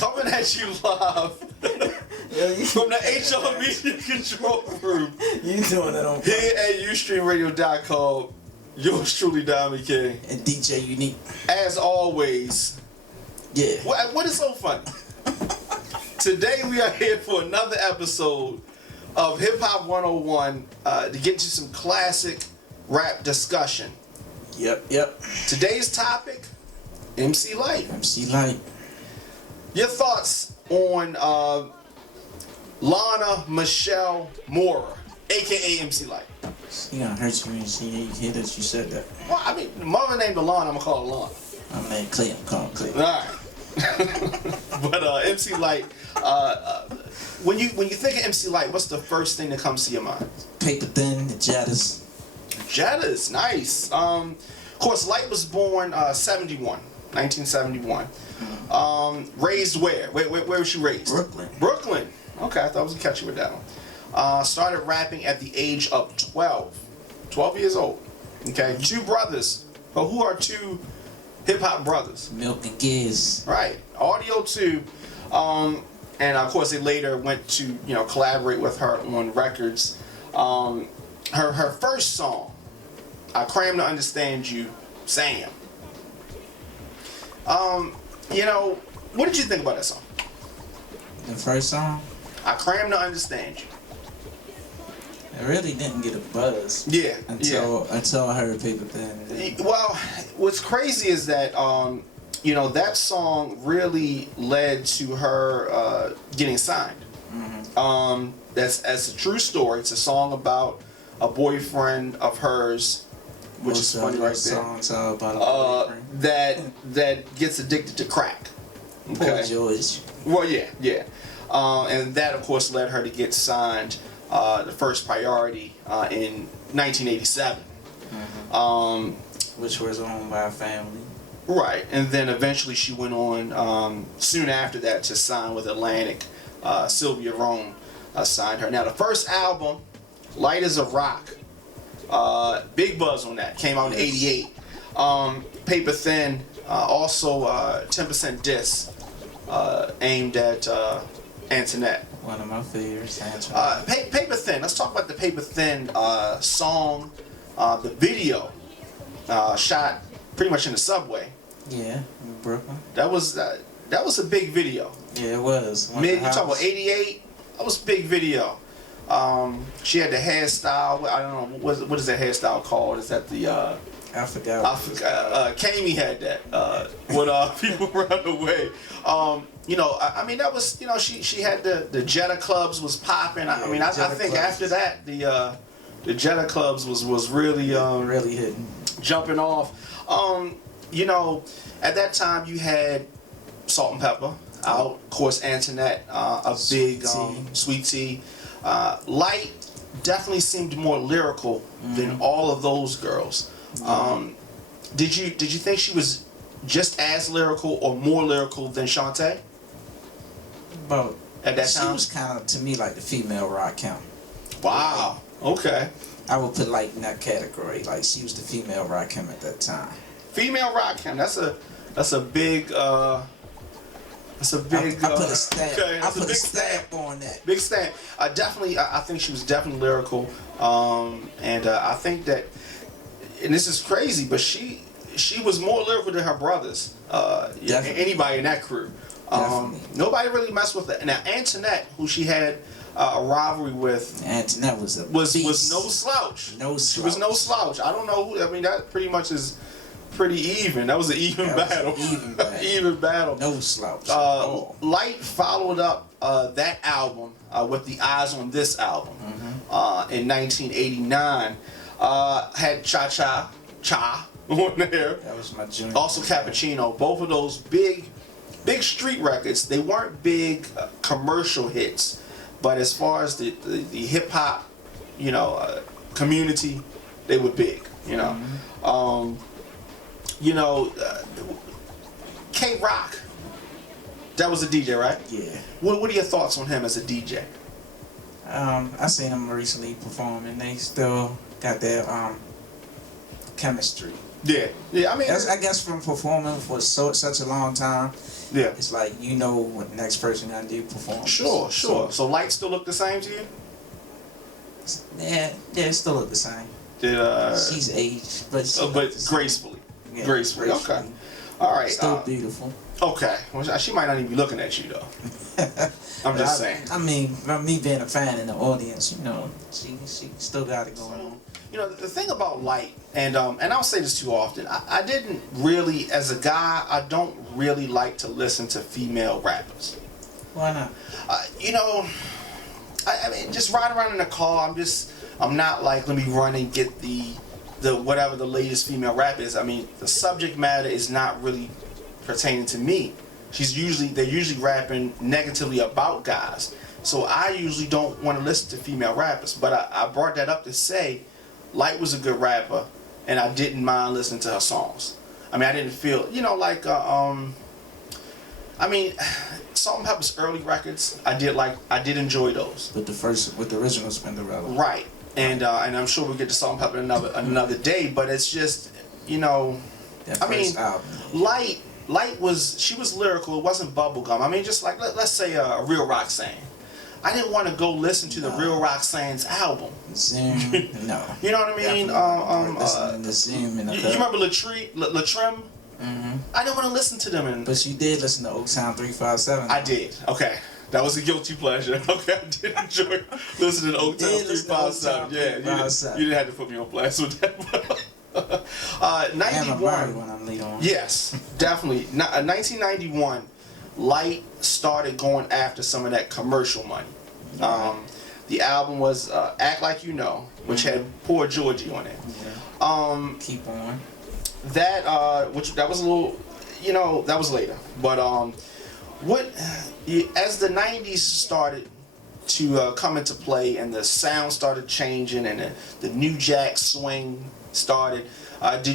Coming at you live from the HR Media Control Room. You doing it on here at UStreamRadio.com. Yours truly, Diamond King. And DJ Unique. As always. Yeah. What is so funny? Today we are here for another episode of Hip Hop 101 to get into some classic rap discussion. Yep. Today's topic, MC Lyte. MC Lyte. Your thoughts on Lana Michelle Mora, aka MC Lyte? She gonna hurt you when she hear that you said that. Well, I mean, mother named her Lana, I'm gonna call her Lana. I'm named Clay, I'm calling Clay. Alright. But MC Lyte, when you think of MC Lyte, what's the first thing that comes to your mind? Paper Thin, the Jaddas. Jaddas, nice. Of course, Lyte was born 1971. Raised where? Where was she raised? Brooklyn. Okay, I thought I was gonna catch you with that one. Started rapping at the age of 12 years old. Okay, two brothers. But who are two hip-hop brothers? Milk and Giz. Right, Audio 2. And of course they later went to collaborate with her on records. Her first song, I Cram to Understand You, Sam. What did you think about that song? The first song? I Cram to Understand You. It really didn't get a buzz. Yeah. Until I heard Paper Thin. Well, what's crazy is that that song really led to her getting signed. Mm-hmm. That's a true story. It's a song about a boyfriend of hers, which is funny right there. Songs are about a boyfriend. that gets addicted to crack. Okay. Poor George. Well, yeah. And that, of course, led her to get signed. The First Priority in 1987. Mm-hmm. Which was owned by a family. Right, and then eventually she went on soon after that to sign with Atlantic. Sylvia Rome signed her. Now the first album, Light as a Rock, big buzz on that, came out in '88. Paper Thin, also 10% diss aimed at Antoinette. One of my favorites. Paper Thin. Let's talk about the Paper Thin song. The video shot pretty much in the subway. Yeah, in Brooklyn. That was a big video. Yeah, it was. You talk about '88. That was a big video. She had the hairstyle. I don't know what is that hairstyle called? Is that the? I forgot. Kami had that. When people run away. I mean, that was, she had the Jetta Clubs was popping. I think after that, the Jetta Clubs was really really hitting, jumping off. At that time you had Salt and Pepper out, of course Antoinette, a big Sweet Tea. Lyte definitely seemed more lyrical than all of those girls. Did you think she was just as lyrical or more lyrical than Shantae? But at that time, she was kind of, to me, like the female Rakim. Wow. Okay. I would put like in that category. Like she was the female Rakim at that time. Female Rakim. That's a big. I put a stamp. Okay, I put a stamp on that. Big stamp. I think she was definitely lyrical. And I think that, and this is crazy, but she was more lyrical than her brothers. Anybody in that crew. Nobody really messed with it. Now Antoinette, who she had a rivalry with, Antoinette was no slouch. She was no slouch. I don't know who. I mean, that pretty much is pretty even. That was an even battle. Even battle. No slouch. Lyte followed up that album with the Eyes on This album in 1989. Had Cha on there. That was my junior. Also Cappuccino. Both of those big street records. They weren't big commercial hits, but as far as the hip hop, community, they were big. K-Rock, that was a DJ, right? Yeah. What are your thoughts on him as a DJ? I seen him recently perform, and they still got their chemistry. Yeah, yeah. I mean, I guess from performing for such a long time, yeah. it's like you know what the next person gonna do perform. Sure. So Lyte still look the same to you? Yeah, it still look the same. Did She's aged, but gracefully. Yeah, gracefully. Okay. All right. Still beautiful. Okay. Well, she might not even be looking at you though. I'm just saying. I mean, from me being a fan in the audience, you know, she still got it going on. You know, the thing about Lyte, and I don't say this too often, I didn't really, as a guy, I don't really like to listen to female rappers. Why not? You know, I mean, just riding around in the car, I'm not like, let me run and get the whatever the latest female rap is. I mean, the subject matter is not really pertaining to me. They're usually rapping negatively about guys. So I usually don't want to listen to female rappers. But I brought that up to say, Lyte was a good rapper, and I didn't mind listening to her songs. I mean, I didn't feel, you know, like, I mean, Salt-N-Pepa's early records, I did enjoy those. With the original Spinderella. Right, and I'm sure we'll get to Salt-N-Pepa another day, but it's just, you know, That I mean, first album. Lyte was lyrical. It wasn't bubblegum. I mean, just like let's say a Real Roxanne. I didn't want to go listen to the Real Roxanne's album. Zoom, no. You know what I mean? Listening to Zoom and you remember Latrim? Mm-hmm. I didn't want to listen to them. But you did listen to Oak Sound 357. I did. Okay. That was a guilty pleasure. Okay, I did enjoy listening to Oak Town 357. Yeah, you didn't have to put me on blast with that. 91. When I'm late on. Yes, definitely. 1991, Lyte started going after some of that commercial money. The album was Act Like You Know, which had Poor Georgie on it. Yeah. Keep on. That was a little, you know, that was later. But as the 90s started to come into play and the sound started changing and the new jack swing started,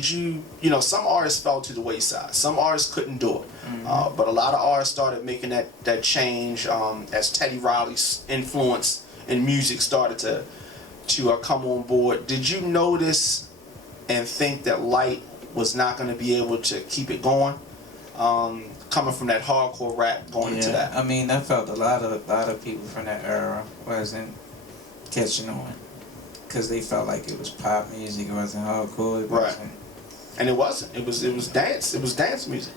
you know, some artists fell to the wayside. Some artists couldn't do it. Mm-hmm. But a lot of artists started making that change as Teddy Riley's influence in music started to come on board. Did you notice and think that Lyte was not going to be able to keep it going, coming from that hardcore rap going into that? I mean, I felt a lot of people from that era wasn't catching on because they felt like it was pop music, it wasn't hardcore. It wasn't. And it wasn't. It was dance. It was dance music.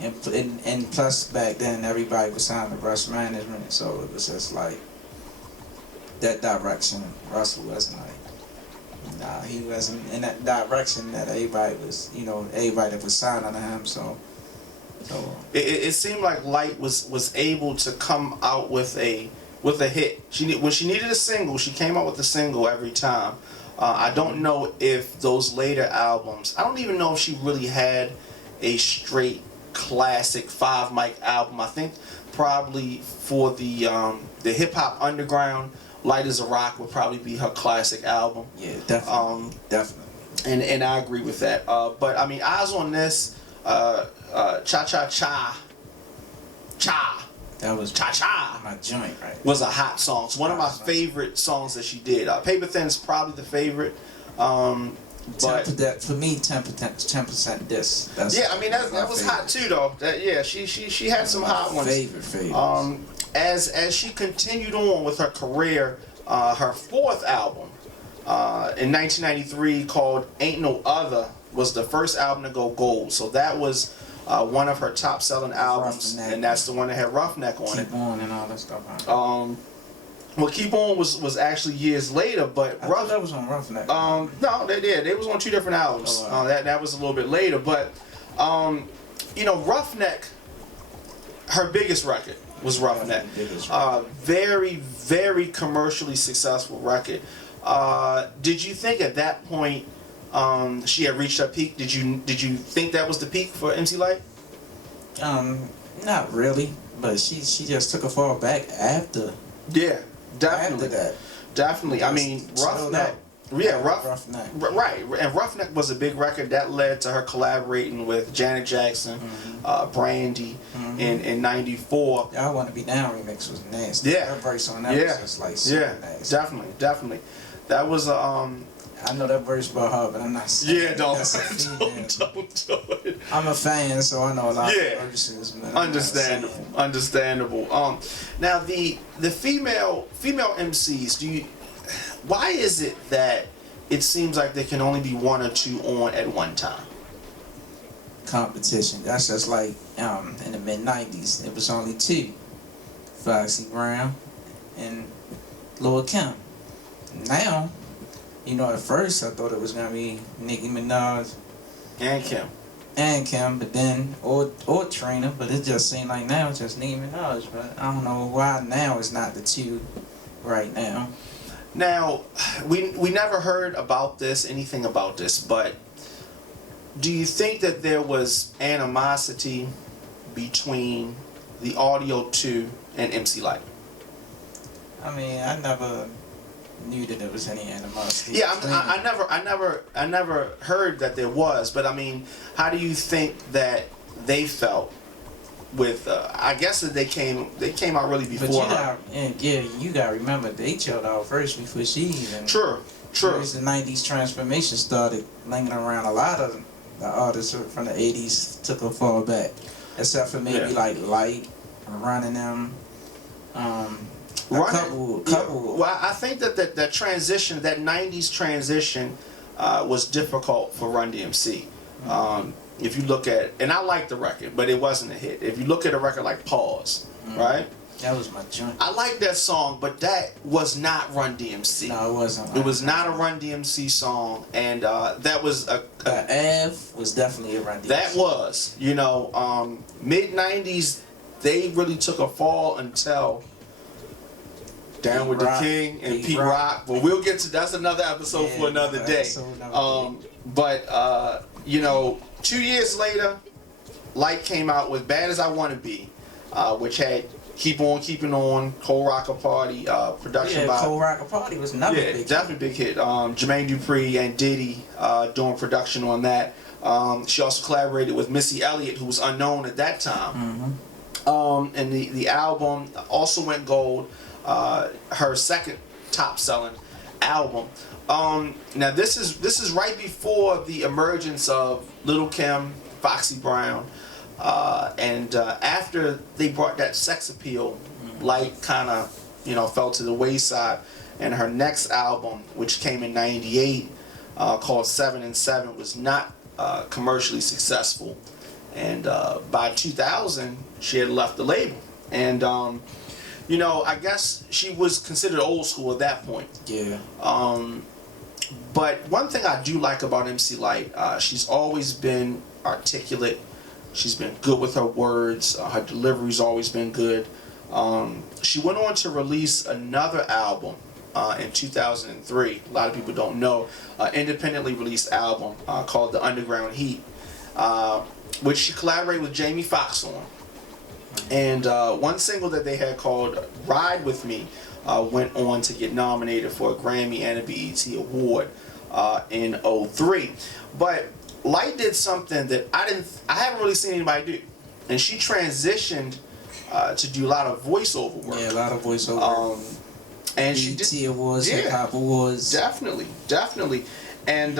And plus back then everybody was signed to Rush Management, so it was just like that direction. Russell wasn't like. Nah, he wasn't in that direction that everybody was, you know, everybody that was signed under him, so it seemed like Lyte was able to come out with a hit. When she needed a single, she came out with a single every time. I don't know if those later albums, I don't even know if she really had a straight classic 5-mic album. I think probably for the hip hop underground, Lyte as a Rock would probably be her classic album. Yeah, definitely. Definitely. And I agree with that. But I mean, Eyes on This, Cha Cha Cha. That was Cha Cha. my joint, right? Was a hot song. It's one of my favorite songs that she did. Paper Thin is probably the favorite. But that for me, 10% this. That's yeah, I mean that was favorite. Hot too though. She had some hot ones. Favorite. As she continued on with her career, her fourth album in 1993 called Ain't No Other was the first album to go gold. So that was one of her top selling albums, and that's the one that had Roughneck on it. Keep On and all that stuff. Well, Keep On was actually years later, but I thought that was on Roughneck. No, they did. They was on two different albums. Oh, wow. That was a little bit later, but you know, Roughneck, her biggest record was Roughneck. Very, very commercially successful record. Did you think at that point she had reached her peak? Did you think that was the peak for MC Lyte? Not really, but she just took a fall back after. Yeah, definitely. After that. Definitely. I mean, Roughneck. Yeah, Roughneck. Right, and Roughneck was a big record that led to her collaborating with Janet Jackson, Brandy, in '94. I Want to Be Down remix was nasty. Yeah, her verse on that was just like super nasty. Definitely. That was I know that verse about her, but I'm not saying Yeah, don't that's a female. don't do it. I'm a fan, so I know a lot Yeah. of verses. But I'm not saying- Understandable. Now the female MCs, why is it that it seems like there can only be one or two on at one time? Competition. That's just like in the mid-90s. It was only two. Foxy Brown and Lil Kim. Now, you know, at first I thought it was gonna be Nicki Minaj And Kim. but then or Trina, but it just seemed like now it's just Nicki Minaj. But I don't know why now it's not the two right now. Now, we never heard anything about this, but do you think that there was animosity between the Audio 2 and MC Lyte? I mean, I never knew that there was any animosity. Yeah, between I never heard that there was, but I mean, how do you think that they felt with? I guess that they came out really But before her. you gotta remember they chilled out first before she even. True. As the '90s transformation started, linking around a lot of the artists from the '80s took a fall back, except for maybe like Lyte, Running them. Couple. Yeah. Well, I think that transition, that '90s transition, was difficult for Run DMC. If you look at, and I like the record, but it wasn't a hit. If you look at a record like Pause, right? That was my joint. I like that song, but that was not Run DMC. No, it wasn't. It was not a Run DMC song, and that was Ave was definitely a Run DMC. That was, mid '90s. They really took a fall until Down with the King and Pete Rock. But we'll get to that's another episode for another day. But 2 years later, Lyte came out with Bad As I Wanna Be, which had Keep On Keeping On, Cold Rocker Party, production by Cold Rocker Party was another big hit. Definitely big hit. Jermaine Dupri and Diddy doing production on that. She also collaborated with Missy Elliott, who was unknown at that time. And the album also went gold. Her second top selling album. Now this is right before the emergence of Lil' Kim, Foxy Brown, and after they brought that sex appeal, Lyte kind of fell to the wayside. And her next album, which came in '98, called 7 and 7, was not commercially successful. And by 2000, she had left the label. And I guess she was considered old school at that point. Yeah. But one thing I do like about MC Lyte, she's always been articulate. She's been good with her words. Her delivery's always been good. She went on to release another album in 2003. A lot of people don't know. Independently released album called The Underground Heat, which she collaborated with Jamie Foxx on. And one single that they had called Ride With Me went on to get nominated for a Grammy and a BET Award in '03. But Lyte did something that I haven't really seen anybody do. And she transitioned to do a lot of voiceover work. Yeah, a lot of voiceover. And BET she did Awards, Hip Hop Awards. Definitely. And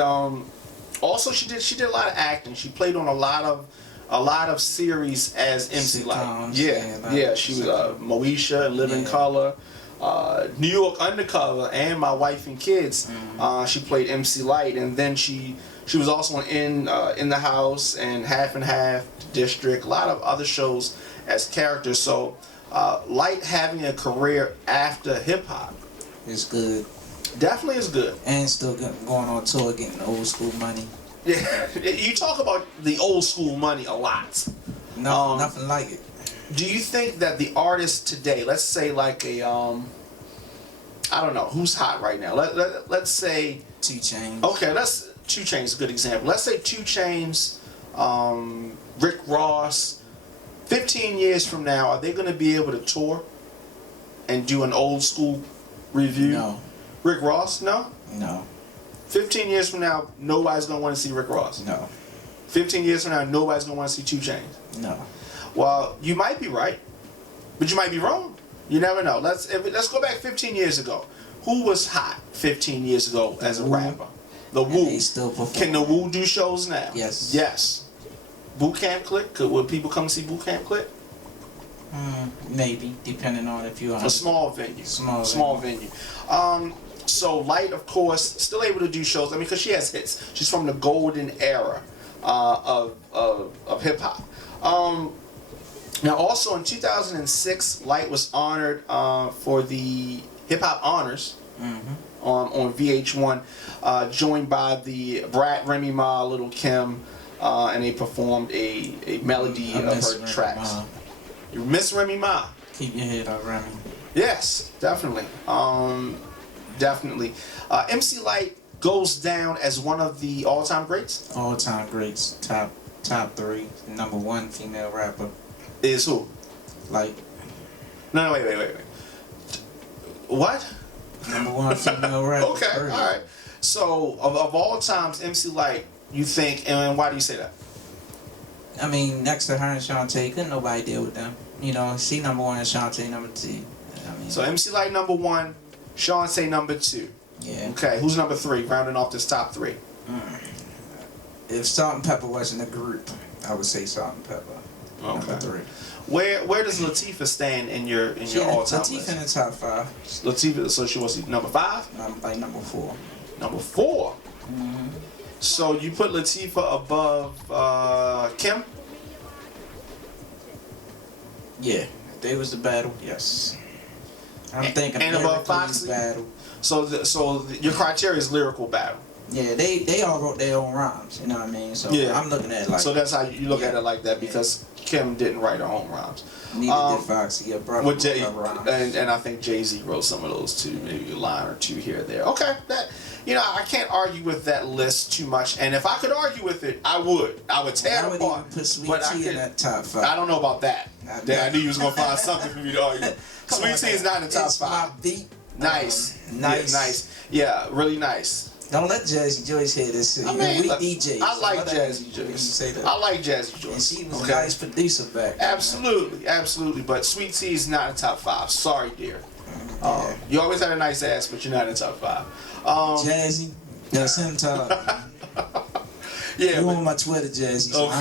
also she did a lot of acting. She played on a lot of series as MC Lyte. Yeah. She was Moesha, Living Color, New York Undercover, and My Wife and Kids. She played MC Lyte, and then she was also in the House and Half, District, a lot of other shows as characters. So Lyte having a career after hip hop is good. Definitely is good. And still going on tour, getting old school money. Yeah, you talk about the old school money a lot. No, nothing like it. Do you think that the artists today, let's say like a I don't know who's hot right now. Let's say 2 Chainz. Okay, 2 Chainz is a good example. Let's say 2 Chainz, Rick Ross. 15 years from now, are they going to be able to tour and do an old school review? No. Rick Ross? No. 15 years from now, nobody's going to want to see Rick Ross. No. 15 years from now, nobody's going to want to see 2 Chainz. No. Well, you might be right, but you might be wrong. You never know. Let's go back 15 years ago. Who was hot 15 years ago as a rapper? The Woo. They still perform. Can the Woo do shows now? Yes. Yes. Boot Camp Click? Would people come see Boot Camp Click? Maybe, depending on if you're A small venue. Small venue. So Lyte, of course, still able to do shows. I mean, because she has hits. She's from the golden era of hip hop. Now, also in 2006, Lyte was honored for the Hip Hop Honors on VH1, joined by the Brat, Remy Ma, Little Kim, and they performed a melody of her tracks. You miss Remy Ma. Keep your head up, Remy. Yes, definitely. Definitely. MC Lyte goes down as one of the all-time greats. All-time greats, top 3, number 1 female rapper. Is who? Like. No, wait. What? Number 1 female rapper. Okay, all right. So of all times, MC Lyte, you think, and why do you say that? I mean, next to her and Shantae, couldn't nobody deal with them. You know, she number 1 and Shantae number 2. I mean, So MC Lyte number 1, Shantae number 2. Yeah. Okay, who's number 3? Rounding off this top 3. If Salt and Pepper wasn't a group, I would say Salt and Pepper. Okay. Number 3. Where does Latifah stand in your all-time Latifah list? in the top 5. Latifah, so she was number 5? Like number 4. Number 4. So you put Latifah above Kim? Yeah, if they was the battle, yes. I'm thinking and above lyrically Foxy? battle. So your criteria is lyrical battle. Yeah, they all wrote their own rhymes. You know what I mean? So Yeah. I'm looking at it like. So that's how you look at it like that, because Kim didn't write her own rhymes. Neither did Foxy. Yeah, brother. With Jay, rhymes. and I think Jay-Z wrote some of those too, maybe a line or two here or there. Okay, that, I can't argue with that list too much, and if I could argue with it, I would tear I it would apart. even put Sweet But Tea in that top 5. I don't know about that. I knew you was gonna find something for me to argue. Sweet Tea is not in the top It's 5. my beat. Nice. Nice. Yeah, nice. Yeah, really nice. Don't let Jazzy Joyce hear this shit. I mean, we look, DJs. I like Whatever Jazzy you Joyce. say that. I like Jazzy And Joyce. she was a nice producer back then. Absolutely. But Sweet Tea is not in top 5. Sorry, dear. Yeah. You always had a nice ass, but you're not in top 5. Jazzy, that's him talking. Yeah. You on my Twitter, Jazzy. So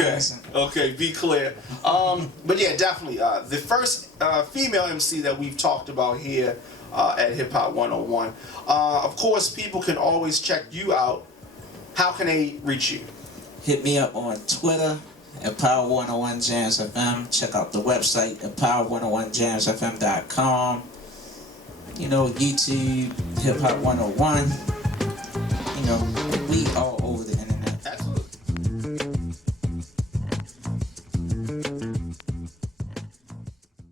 Okay. Be clear. But yeah, definitely. The first female MC that we've talked about here at Hip Hop 101. Of course, people can always check you out. How can they reach you? Hit me up on Twitter at Power 101 Jams FM. Check out the website at power101jamsfm.com. You know, YouTube, Hip Hop 101. You know, we all over the